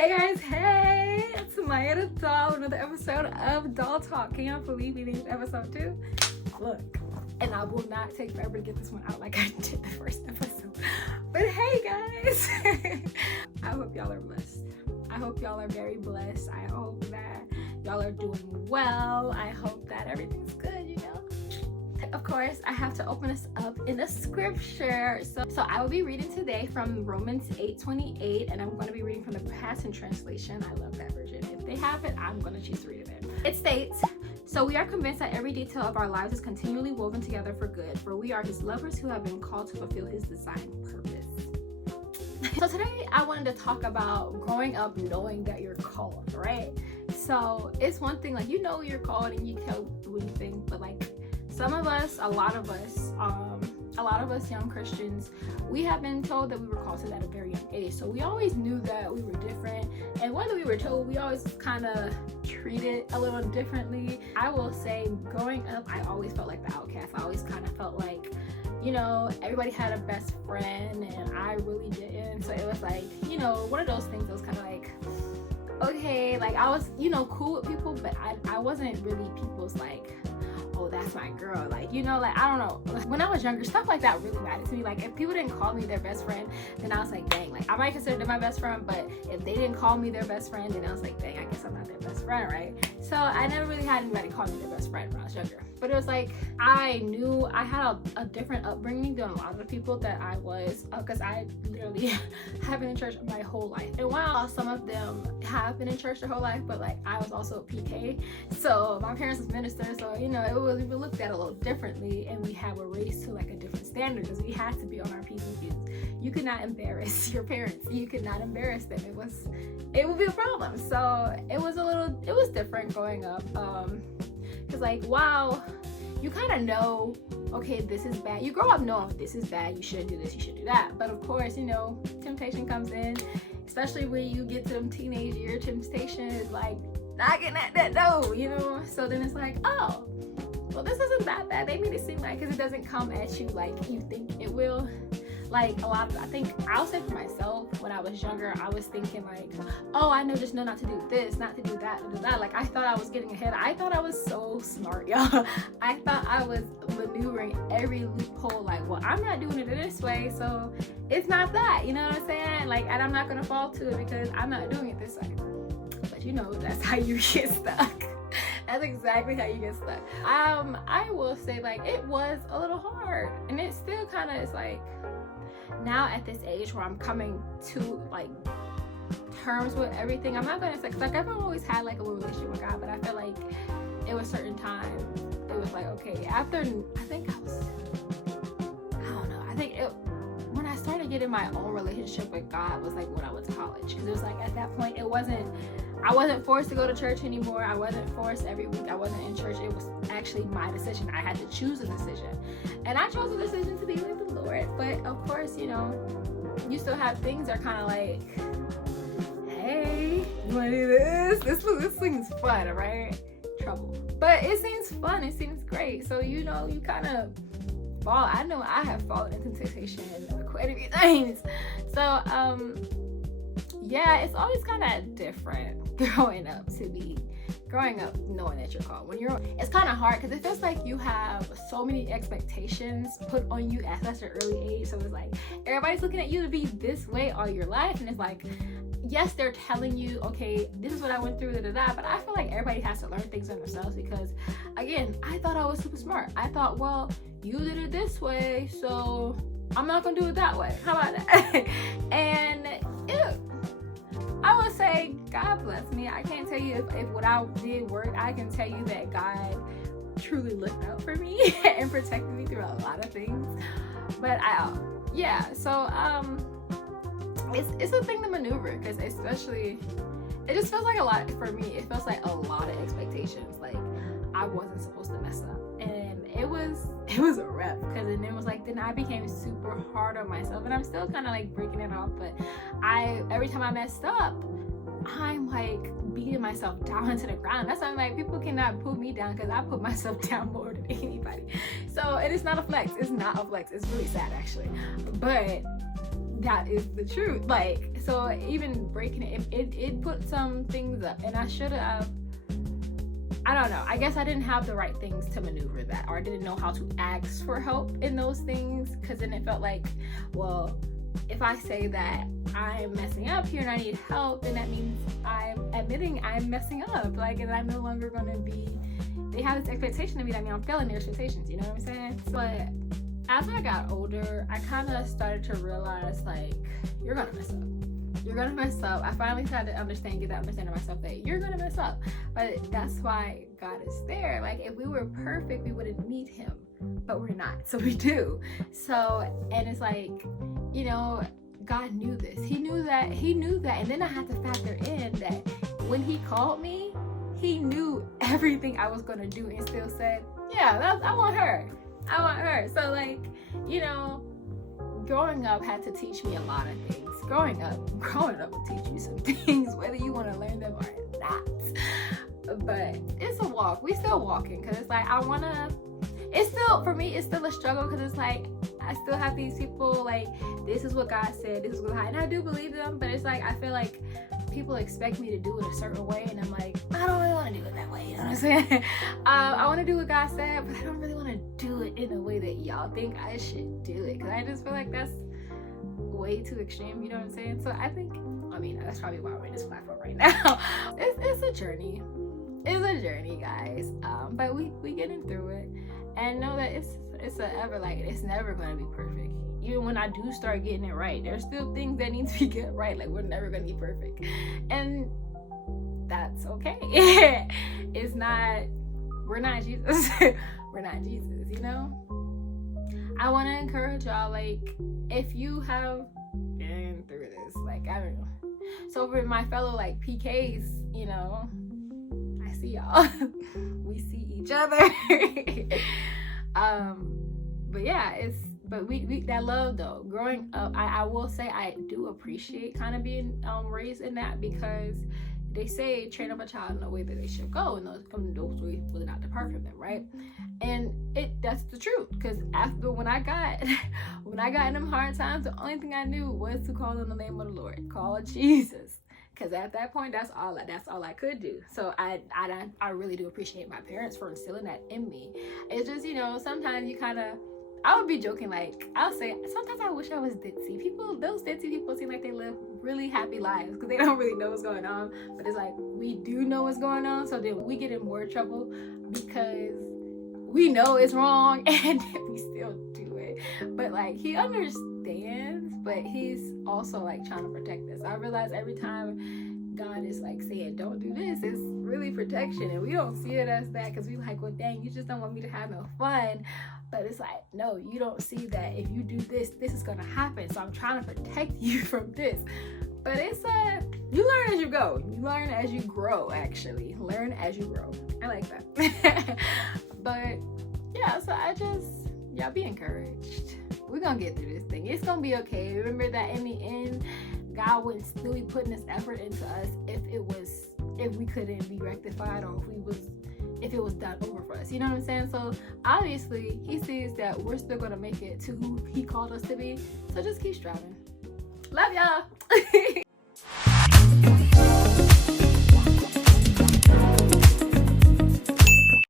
Hey guys, hey! It's Amaya the Doll, another episode of Doll Talk. Can y'all believe we named episode 2? Look, and I will not take forever to get this one out like I did the first episode. But hey guys! I hope y'all are blessed. I hope y'all are very blessed. I hope that y'all are doing well. I hope that everything's good, you know? Of course, I have to open us up in a scripture. So I will be reading today from Romans 8:28, and I'm going to be reading from the Passion Translation. I love that version. If they have it, I'm going to choose to read it. It states, "So we are convinced that every detail of our lives is continually woven together for good, for we are his lovers who have been called to fulfill his designed purpose." So today I wanted to talk about growing up knowing that you're called, right? So it's one thing, like, you know you're called and you tell what you think, but like some of us, a lot of us young Christians, we have been told that we were called to that at a very young age. So we always knew that we were different, and whether we were told, we always kind of treated a little differently. I will say, growing up, I always felt like the outcast. I always kind of felt like, you know, everybody had a best friend and I really didn't. So it was like, you know, one of those things that was kind of like, okay, like I was, you know, cool with people, but I wasn't really people's like, oh, that's my girl. Like, you know, like, I don't know. When I was younger, stuff like that really mattered to me. Like, if people didn't call me their best friend, then I was like, dang, like, I might consider them my best friend, but if they didn't call me their best friend, then I was like, dang, I guess I'm not their best friend, right? So I never really had anybody call me their best friend when I was younger. But it was like, I knew I had a different upbringing than a lot of the people that I was, because I literally have been in church my whole life. And while some of them have been in church their whole life, but like, I was also a PK. So my parents was ministers, so, you know, we looked at it a little differently, and we were raised to like a different standard because we had to be on our P's and Q's. You could not embarrass your parents. You could not embarrass them. It would be a problem. So it was different growing up. Because like, wow, you kind of know, okay, this is bad. You grow up knowing this is bad, you shouldn't do this, you should do that. But of course, you know, temptation comes in, especially when you get to them teenage years. Temptation is like knocking at that door, you know? So then it's like, oh, well, this isn't that bad. They made it seem like, because it doesn't come at you like you think it will. Like, I think I'll say for myself, when I was younger, I was thinking like, oh, I just know not to do this, not to do that, to do that. Like, I thought I was getting ahead. I thought I was so smart, y'all. I thought I was maneuvering every loophole. Like, well, I'm not doing it this way, so it's not that. You know what I'm saying? Like, and I'm not gonna fall to it because I'm not doing it this way. But you know, that's how you get stuck. That's exactly how you get stuck. I will say, like, it was a little hard, and it still kind of is like, now at this age where I'm coming to like terms with everything, I'm not gonna say, cause like I've always had like a little relationship with God, but I feel like it was certain times it was like, okay, after when I started getting my own relationship with God was like when I went to college, because it was like at that point I wasn't forced to go to church anymore. I wasn't forced every week. I wasn't in church. It was actually my decision. I had to choose a decision. And I chose a decision to be with the Lord. But of course, you know, you still have things that are kind of like, hey, you want to do this? This seems fun, right? Trouble. But it seems fun. It seems great. So, you know, you kind of fall. I know I have fallen into temptation quite a few times. So, yeah, it's always kind of different growing up knowing that you're called. It's kind of hard because it feels like you have so many expectations put on you at such an early age. So it's like everybody's looking at you to be this way all your life, and it's like, yes, they're telling you, okay, this is what I went through, but I feel like everybody has to learn things on themselves, because again, I thought I was super smart. I thought, well, you did it this way, so I'm not gonna do it that way. How about that? And I would say, God bless me. I can't tell you if what I did worked. I can tell you that God truly looked out for me and protected me through a lot of things. But it's a thing to maneuver, because especially, it just feels like a lot for me. It feels like a lot of expectations. Like, I wasn't supposed to mess up, and it was a wrap, because then it was like, then I became super hard on myself, and I'm still kind of like breaking it off. But every time I messed up, I'm like beating myself down into the ground. That's why I'm like, people cannot put me down, because I put myself down more than anybody. So it is not a flex. It's not a flex. It's really sad, actually. But that is the truth. Like, so even breaking it put some things up, and I should have, I don't know, I guess I didn't have the right things to maneuver that, or I didn't know how to ask for help in those things, because then it felt like, well, if I say that I'm messing up here and I need help, then that means I'm admitting I'm messing up, like, and I'm no longer gonna be, they have this expectation of me that I'm failing their expectations, you know what I'm saying? But as I got older, I kind of started to realize, like, you're gonna mess up. You're gonna mess up. I finally started to get that understanding of myself that you're gonna mess up. But that's why God is there. Like, if we were perfect, we wouldn't need him. But we're not. So we do. So, and it's like, you know, God knew this. He knew that. And then I had to factor in that when he called me, he knew everything I was gonna do and still said, yeah, I want her. So, like, you know, growing up had to teach me a lot of things. Growing up will teach you some things, whether you want to learn them or not. But it's a walk. We still walking, because it's like, for me, it's still a struggle, because it's like, I still have these people, like, this is what God said, this is what and I do believe them, but it's like, I feel like people expect me to do it a certain way, and I'm like, I don't really want to do it that way, you know what I'm saying? I want to do what God said, but I don't really want to do it in a way that y'all think I should do it, because I just feel like that's way too extreme, you know what I'm saying? So I think, that's probably why we're in this platform right now. It's a journey. It's a journey, guys. But we getting through it, and know that it's never gonna be perfect. Even when I do start getting it right, there's still things that need to be get right. Like, we're never gonna be perfect, and that's okay. We're not Jesus. We're not Jesus, you know? I want to encourage y'all, like, if you have been through this, like, I don't know. So for my fellow, like, PKs, you know, I see y'all. We see each other. But yeah, we that love, though, growing up, I will say I do appreciate kind of being raised in that, because they say train up a child in the way that they should go, and those ways will not depart from them, right? And that's the truth, because after when I got in them hard times, the only thing I knew was to call on the name of the Lord, call Jesus, because at that point, that's all I could do. So I really do appreciate my parents for instilling that in me. It's just, you know, sometimes you kind of, I would be joking, like, I'll say, sometimes I wish I was ditzy. Those ditzy people seem like they live really happy lives, because they don't really know what's going on. But it's like, we do know what's going on, so then we get in more trouble, because we know it's wrong, and we still do it. But, like, he understands, but he's also, like, trying to protect us. I realize every time God is, like, saying, don't do this, it's really protection, and we don't see it as that, because we like, well, dang, you just don't want me to have no fun. But it's like, no, you don't see that if you do this, this is gonna happen. So I'm trying to protect you from this. But it's you learn as you go. You learn as you grow, actually. Learn as you grow. I like that. But yeah, so y'all be encouraged. We're gonna get through this thing. It's gonna be okay. Remember that in the end, God wouldn't still be putting this effort into us if we couldn't be rectified, or if it was done over for us, you know what I'm saying? So obviously he sees that we're still gonna make it to who he called us to be. So just keep striving. Love y'all.